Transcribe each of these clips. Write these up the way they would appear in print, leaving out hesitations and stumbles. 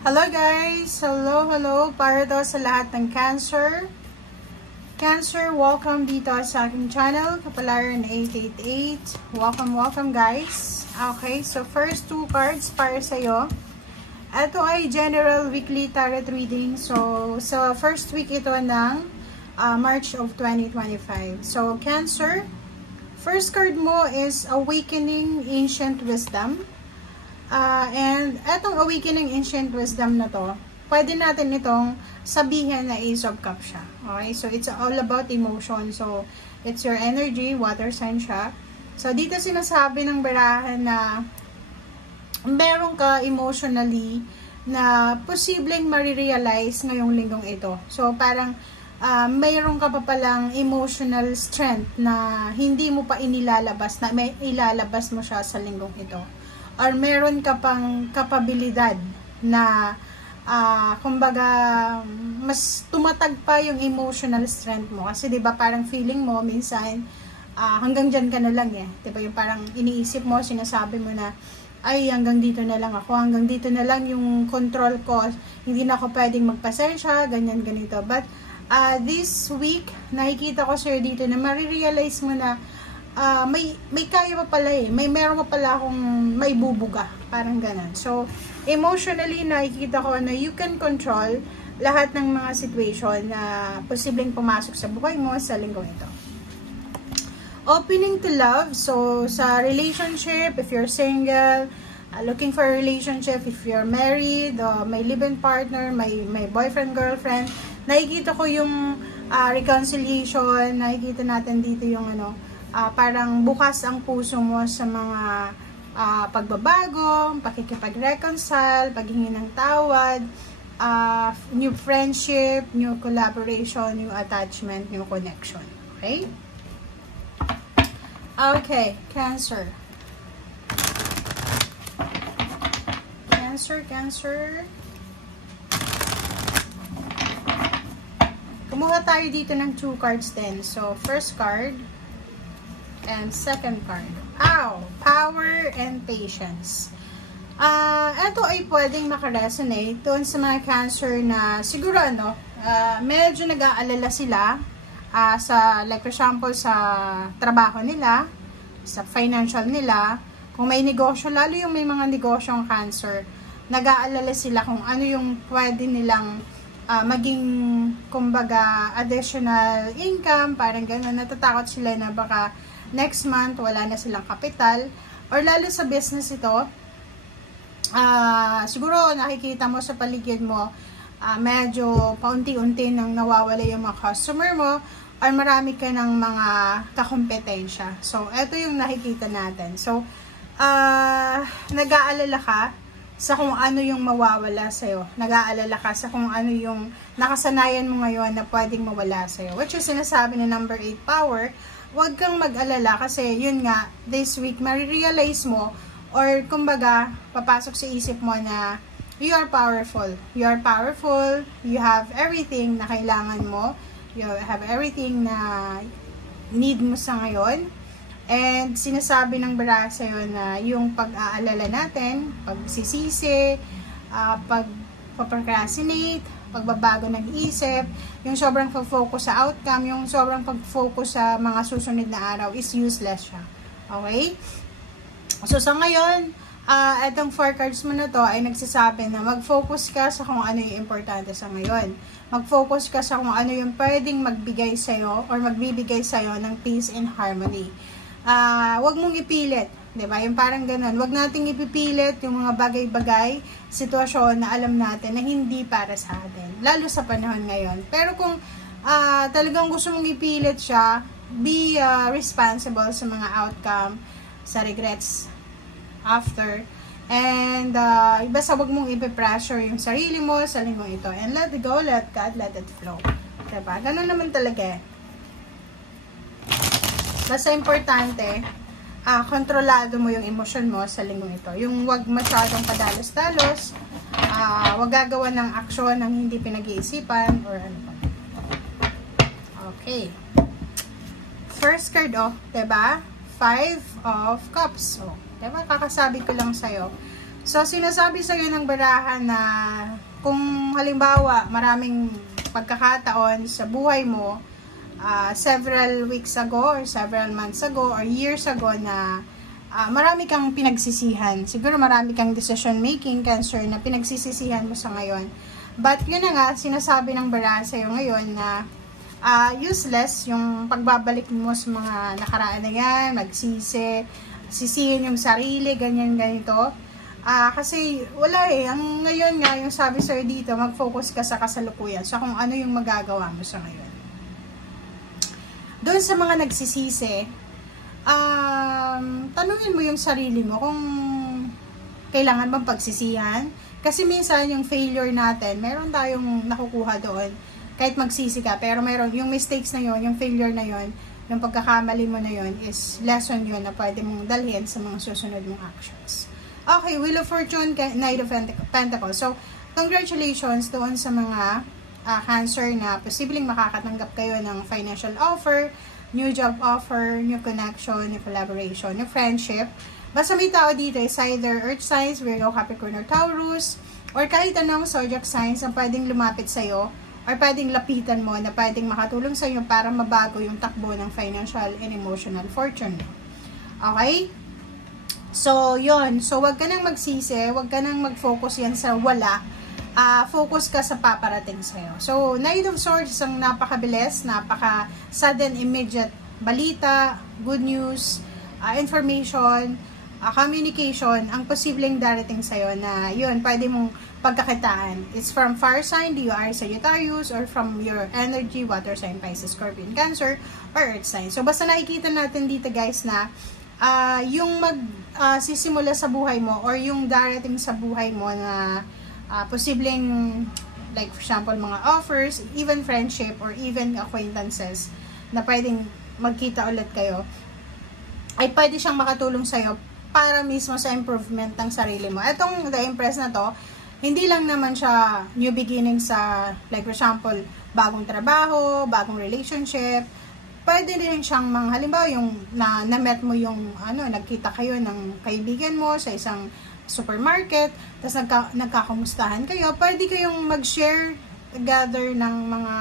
Hello guys! Hello! Para daw sa lahat ng Cancer. Cancer, welcome dito sa aking channel, Kapalaran 888. Welcome guys. Okay, so first two cards para sa'yo. Ito ay general weekly tarot reading. So, sa first week ito ng March of 2025. So, Cancer, first card mo is Awakening Ancient Wisdom. And etong Awakening Ancient Wisdom na to, pwede natin itong sabihin na Ace of Cups siya. Okay? So, it's all about emotion. So, it's your energy, water sign siya. So, dito sinasabi ng barahan na meron ka emotionally na posibleng marirealize ngayong linggong ito. So, parang mayroon ka pa palang emotional strength na hindi mo pa inilalabas, na may ilalabas mo siya sa linggong ito. Or meron ka pang kapabilidad na kumbaga mas tumatag pa yung emotional strength mo. Kasi 'di ba parang feeling mo minsan hanggang diyan ka na lang 'Di ba yung parang iniisip mo, sinasabi mo na ay hanggang dito na lang ako, hanggang dito na lang yung control ko. Hindi na ako pwedeng magpasensya, ganyan ganito. But this week nakikita ko sir dito na marirealize mo na may kaya pa pala meron pa pala akong may bubuga, parang ganun. So, emotionally, nakikita ko na you can control lahat ng mga situation na posibleng pumasok sa buhay mo sa linggong ito. Opening to love. So, sa relationship, if you're single, looking for a relationship, if you're married, may live-in partner, may boyfriend, girlfriend, nakikita ko yung reconciliation, nakikita natin dito yung parang bukas ang puso mo sa mga pagbabago, pakikipag-reconcile, paghingi ng tawad, new friendship, new collaboration, new attachment, new connection. Okay? Okay, Cancer. Cancer. Kumuha tayo dito ng 2 cards din. So, first card and second card. Power and patience. Ito ay pwedeng makaresonate doon sa mga Cancer na siguro medyo nag-aalala sila sa, like for example, sa trabaho nila, sa financial nila, kung may negosyo, lalo yung may mga negosyong Cancer, nag-aalala sila kung ano yung pwede nilang maging, kumbaga, additional income, parang gano'n. Natatakot sila na baka next month, wala na silang kapital. Or lalo sa business ito, siguro nakikita mo sa paligid mo, medyo paunti-unti nang nawawala yung mga customer mo, or marami ka ng mga kakompetensya. So, ito yung nakikita natin. So, nag-aalala ka sa kung ano yung mawawala sa'yo. Nag-aalala ka sa kung ano yung nakasanayan mo ngayon na pwedeng mawala sa'yo. Which is sinasabi na number 8 power. Huwag kang mag-alala kasi yun nga, this week, marirealize mo or kumbaga, papasok sa isip mo na you are powerful. You are powerful. You have everything na kailangan mo. You have everything na need mo sa ngayon. And sinasabi ng baraha sa'yo na yung pag-aalala natin, pagsisisi, pag-procrastinate, pagbabago ng isip, yung sobrang pag-focus sa outcome, yung sobrang pag-focus sa mga susunod na araw is useless siya. Okay? So, sa ngayon, itong 4 cards mo na to ay nagsasabi na mag-focus ka sa kung ano yung importante sa ngayon. Mag-focus ka sa kung ano yung pwedeng magbigay sa'yo or magbibigay sa'yo ng peace and harmony. Huwag mong ipilit. Diba? Yung parang ganun. Huwag nating ipipilit yung mga bagay-bagay, sitwasyon na alam natin na hindi para sa atin. Lalo sa panahon ngayon. Pero kung talagang gusto mong ipilit siya, be responsible sa mga outcome, sa regrets after. And basta huwag mong ipipressure yung sarili mo sa linggong ito. And let it go, let God, let it flow. Diba? Ganun naman talaga. Basta importante, kontrolado mo yung emosyon mo sa linggong ito. Yung wag masyadong padalos-dalos, wag gagawa ng aksyon ng hindi pinag-iisipan or ano pa. Okay. First card, diba? 5 of Cups. Diba? Kakasabi ko lang sa'yo. So, sinasabi sa'yo ng barahan na kung halimbawa, maraming pagkakataon sa buhay mo, several weeks ago, or several months ago, or years ago na marami kang pinagsisihan. Siguro marami kang decision making, Cancer, na pinagsisisihan mo sa ngayon. But yun na nga, sinasabi ng bara sa'yo ngayon na useless yung pagbabalik mo sa mga nakaraan na yan, sisihin yung sarili, ganyan, ganito. Kasi wala ang ngayon nga, yung sabi sa'yo dito, mag-focus ka sa kasalukuyan, sa kung ano yung magagawa mo sa ngayon. Doon sa mga nagsisisi, tanungin mo yung sarili mo kung kailangan bang pagsisihan. Kasi minsan yung failure natin, meron tayong nakukuha doon, kahit magsisi ka, pero meron yung mistakes na yon, yung failure na yon, yung pagkakamali mo na yon is lesson yun na pwede mong dalhin sa mga susunod mong actions. Okay, Wheel of Fortune, Knight of Pentacles. So, congratulations doon sa mga Cancer na posibleng makakatanggap kayo ng financial offer, new job offer, new connection, new collaboration, new friendship. Basta may tao dito is either Earth signs, Virgo, Capricorn, or Taurus, or kahit anong zodiac signs na pwedeng lumapit sa'yo, or pwedeng lapitan mo na pwedeng makatulong sa'yo para mabago yung takbo ng financial and emotional fortune. Okay? So, yun. So, wag ka nang magsisi, wag ka nang mag-focus yan sa wala. Focus ka sa paparating sa'yo. So, Knight of Swords, isang napakabilis, napaka-sudden, immediate balita, good news, information, communication, ang posibleng darating sa'yo na yun, pwede mong pagkakitaan. It's from fire sign, DUR, Sagittarius, or from your energy, water sign, Pisces, Scorpion, Cancer, or earth sign. So, basta nakikita natin dito guys na yung sisimula sa buhay mo or yung darating sa buhay mo na posibleng, like for example, mga offers, even friendship, or even acquaintances na pwedeng magkita ulit kayo, ay pwede siyang makatulong sa'yo para mismo sa improvement ng sarili mo. Etong The Empress na to, hindi lang naman siya new beginning sa, like for example, bagong trabaho, bagong relationship. Pwede rin siyang halimbawa yung na-met mo yung nagkita kayo ng kaibigan mo sa isang supermarket, tapos nagkakamustahan kayo. Pwede kayong mag-share together ng mga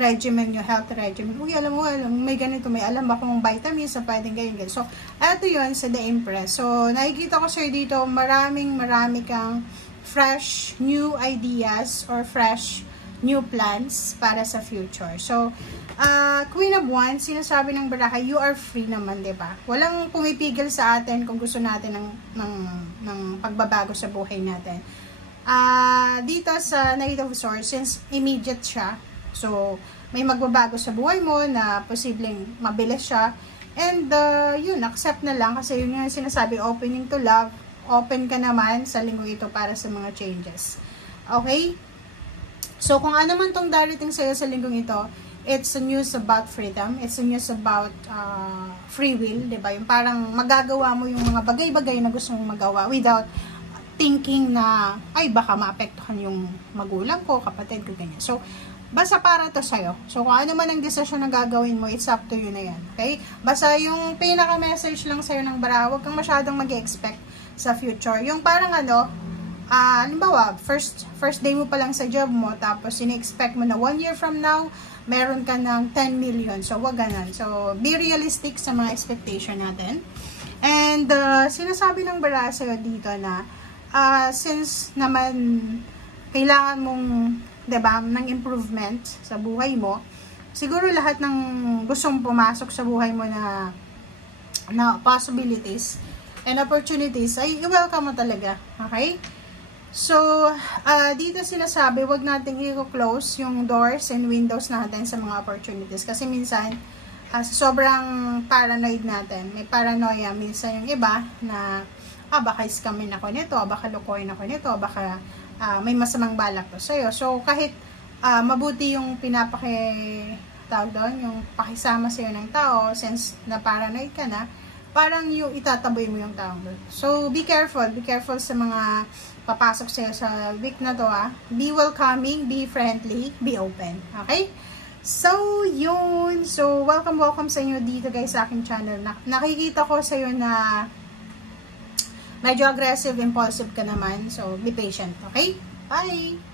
regimen nyo, health regimen. Uy, alam mo, may ganito, may alam ba kung vitamins na pwedeng ganyan. So, eto yun sa The Empress. So, nakikita ko sir dito, marami kang fresh new ideas or fresh new plans para sa future. So, Queen of Wands, sinasabi ng baraha, you are free naman, diba? Walang pumipigil sa atin kung gusto natin ng pagbabago sa buhay natin. Dito sa Knight of Swords, since immediate siya, so, may magbabago sa buhay mo na posibleng mabilis siya. And, yun, accept na lang kasi yun yung sinasabi, opening to love. Open ka naman sa linggo ito para sa mga changes. Okay? So, kung ano man tong darating sa'yo sa linggong ito, it's a news about freedom. It's a news about free will, diba? Yung parang magagawa mo yung mga bagay-bagay na gusto mong magawa without thinking na, ay, baka maapektuhan yung magulang ko, kapatid ko, ganyan. So, basta para to sa'yo. So, kung ano man ang desisyon na gagawin mo, it's up to you na yan. Okay? Basta yung pinaka-message lang sa'yo ng bara, huwag kang masyadong mag-expect sa future. Yung parang halimbawa, first day mo pa lang sa job mo, tapos ini-expect mo na 1 year from now, meron ka ng 10 million. So, wag ganun. So, be realistic sa mga expectation natin. And, sinasabi ng bara sa'yo dito na, since naman, kailangan mong, diba, ng improvement sa buhay mo, siguro lahat ng gustong pumasok sa buhay mo na possibilities and opportunities, ay i-welcome mo talaga. Okay? So, dito sinasabi, wag nating i-close yung doors and windows natin sa mga opportunities. Kasi minsan, sobrang paranoid natin. May paranoia minsan yung iba na, baka iskamin ako nito, baka lukoyin ako nito, baka may masamang balak to sa'yo. So, kahit mabuti yung tawag doon, yung pakisama sa'yo ng tao, since na paranoid ka na, parang yung itataboy mo yung tao doon. So, be careful sa mga papasok sa'yo sa week na to, Be welcoming, be friendly, be open. Okay? So, yun. So, welcome sa inyo dito guys sa aking channel. Nakikita ko sa'yo na medyo aggressive, impulsive ka naman. So, be patient. Okay? Bye!